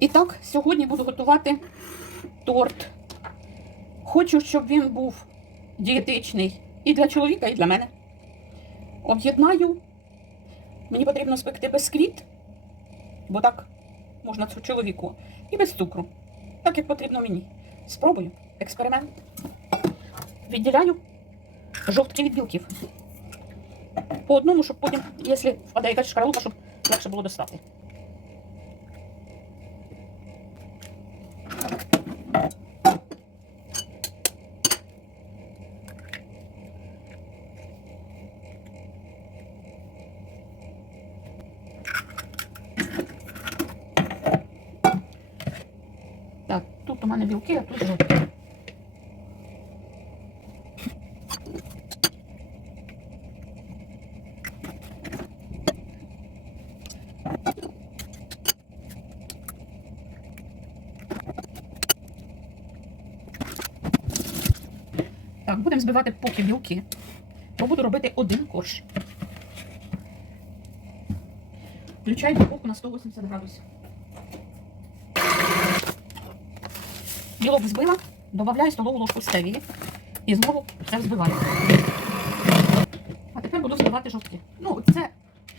І так, сьогодні буду готувати торт. Хочу, щоб він був дієтичний і для чоловіка, і для мене. Об'єднаю. Мені потрібно спекти бисквіт, бо так можна цю чоловіку, і без цукру. Так як потрібно мені. Спробую. Експеримент. Відділяю жовтки від білків. По одному, щоб потім, якщо впаде якась шкаралупа, щоб легше було достати. Так, тут у мене білки, а тут жовтки. Так, будемо збивати поки білки, то буду робити один корж. Включаю духовку на 180 градусів. Білок взбила, додаю столову ложку стевії і знову все взбиваю. А тепер буду збивати жовтки. Ну, це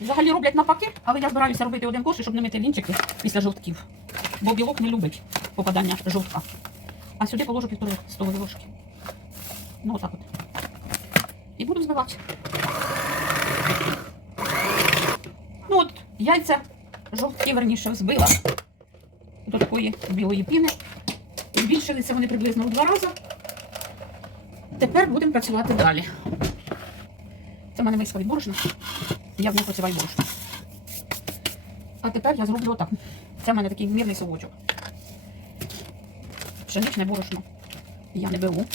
взагалі роблять навпаки, але я збираюся робити один корж, щоб не мити вінчики після жовтків. Бо білок не любить попадання жовтка. А сюди положу півтори столові ложки. Ну, отак от. І буду взбивати. Ну от, яйця жовтки, верніше, взбила до такої білої піни. Збільшилися вони приблизно в два рази. Тепер будемо працювати далі. Це в мене миска від борошна. Я в ній посіваю борошно. А тепер я зроблю отак. Це в мене такий мірний совочок. Пшеничне борошно я не беру.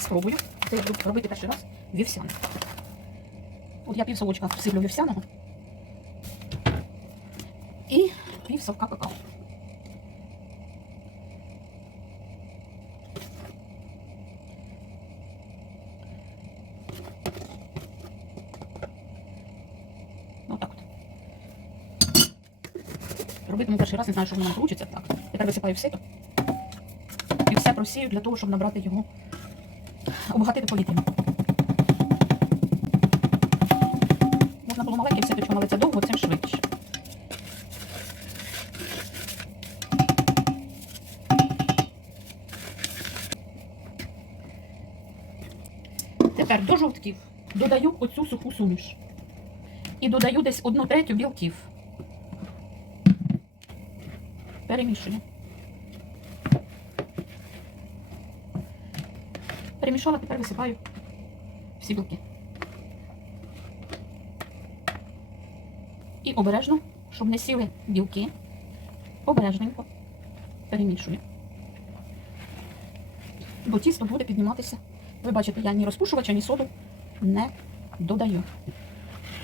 Спробую. Це я буду робити перший раз вівсяне. От я пів совочка всиплю вівсяного і пів совка какао. Отак от. Робитиму перший раз, не знаю, що воно вийде. Так. Тепер висипаю все. І все просію для того, щоб набрати його, обогатити повітрям. Можна було маленьке ситочком, але це довго, цим швидше. Тепер до жовтків додаю оцю суху суміш. І додаю десь одну третю білків. Перемішую. Перемішала, тепер висипаю всі білки. І обережно, щоб не сіли білки, обережненько перемішую. Бо тісто буде підніматися. Ви бачите, я ні розпушувача, ні соду не додаю.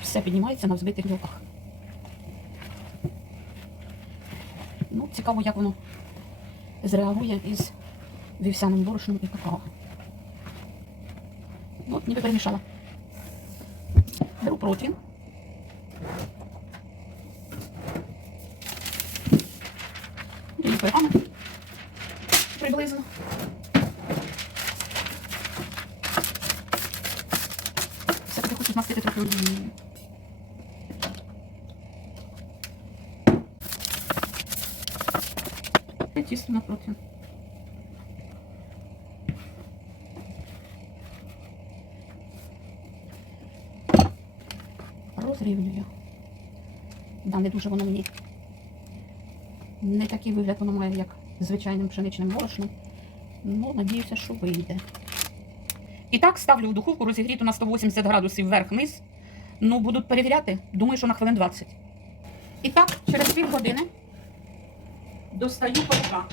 Все піднімається на взбитих білках. Ну, цікаво, як воно зреагує із вівсяним борошном і какао. Ну, ніби перемішала. Беру противень. Даю пергамент. Приблизно. Все-таки хочу змастити трохи олією. Тісто на противень. Розрівнюю. Да, не дуже воно мені. Не такий вигляд воно має, як звичайним пшеничним борошном. Ну, надіюся, що вийде. І так ставлю в духовку розігріту на 180 градусів вверх-вниз. Ну, будуть перевіряти, думаю, що на хвилин 20. І так, через пів години достаю пирога.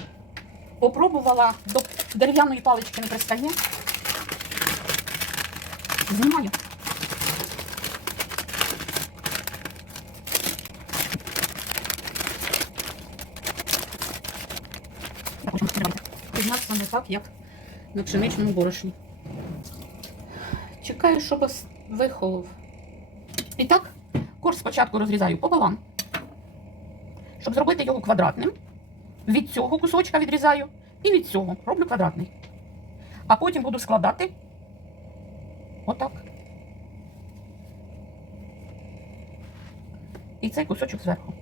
Попробувала до дерев'яної палички не пристає. Знімаю. Підняв саме так, як на пшеничному борошні. Чекаю, щоб вихолов. І так, корж спочатку розрізаю пополам, щоб зробити його квадратним. Від цього кусочка відрізаю і від цього роблю квадратний. А потім буду складати отак. І цей кусочок зверху.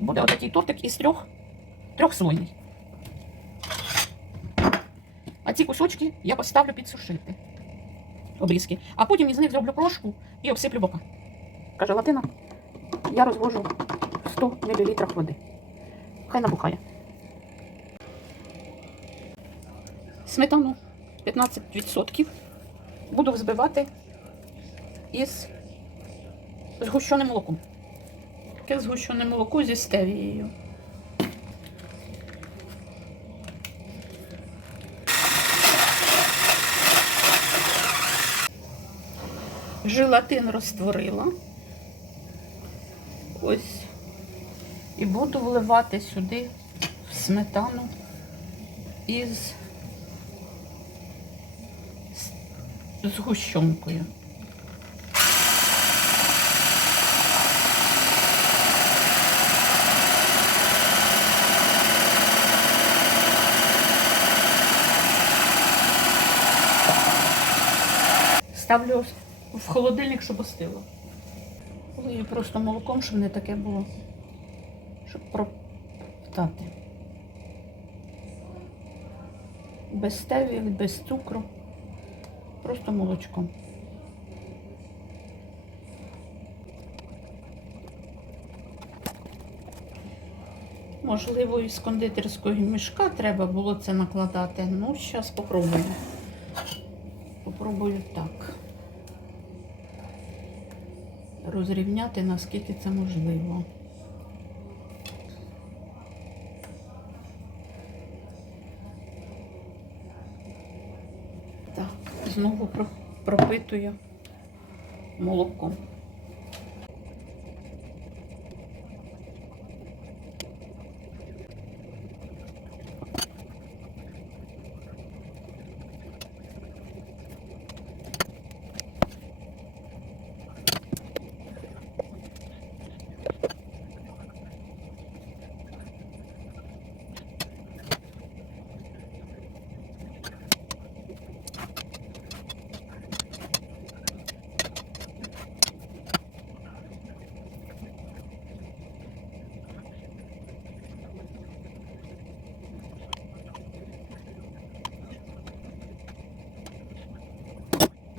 Буде отакий тортик із трьох, трьохслойний. А ці кусочки я поставлю підсушити. Обрізки. А потім із них зроблю крошку і обсиплю бока. Каже Латина, я розвожу 100 мл води. Хай набухає. Сметану 15% буду взбивати із згущеним молоком. Таке згущене молоко зі стевією. Желатин розтворила. Ось. І буду вливати сюди сметану із з- згущенкою. Ставлю в холодильник, щоб остило. Лию просто молоком, щоб не таке було. Щоб проптати. Без стеві, без цукру. Просто молочком. Можливо, із кондитерського мішка треба було це накладати. Ну, зараз спробую. Попробую так. Розрівняти, наскільки це можливо. Так, знову пропитую молоком.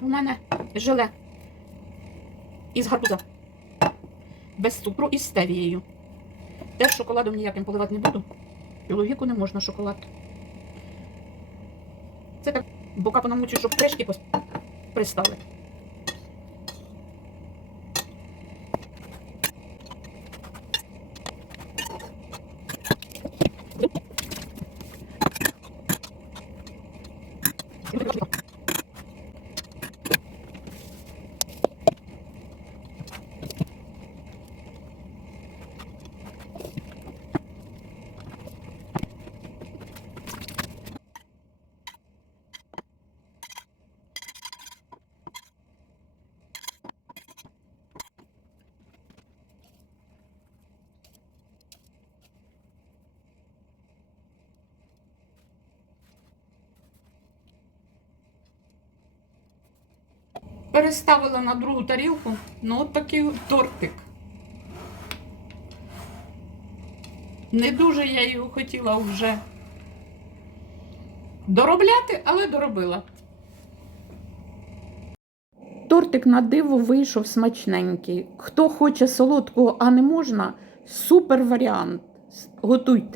У мене желе із гарбуза. Без цукру і з стевією. Теж шоколадом ніяким поливати не буду. Чоловіку не можна шоколад. Це так бока понамучу, щоб кришки пристали. Переставила на другу тарілку, ну от такий тортик. Не дуже я його хотіла вже доробляти, але доробила. Тортик на диво вийшов смачненький. Хто хоче солодкого, а не можна, супер варіант. Готуйте.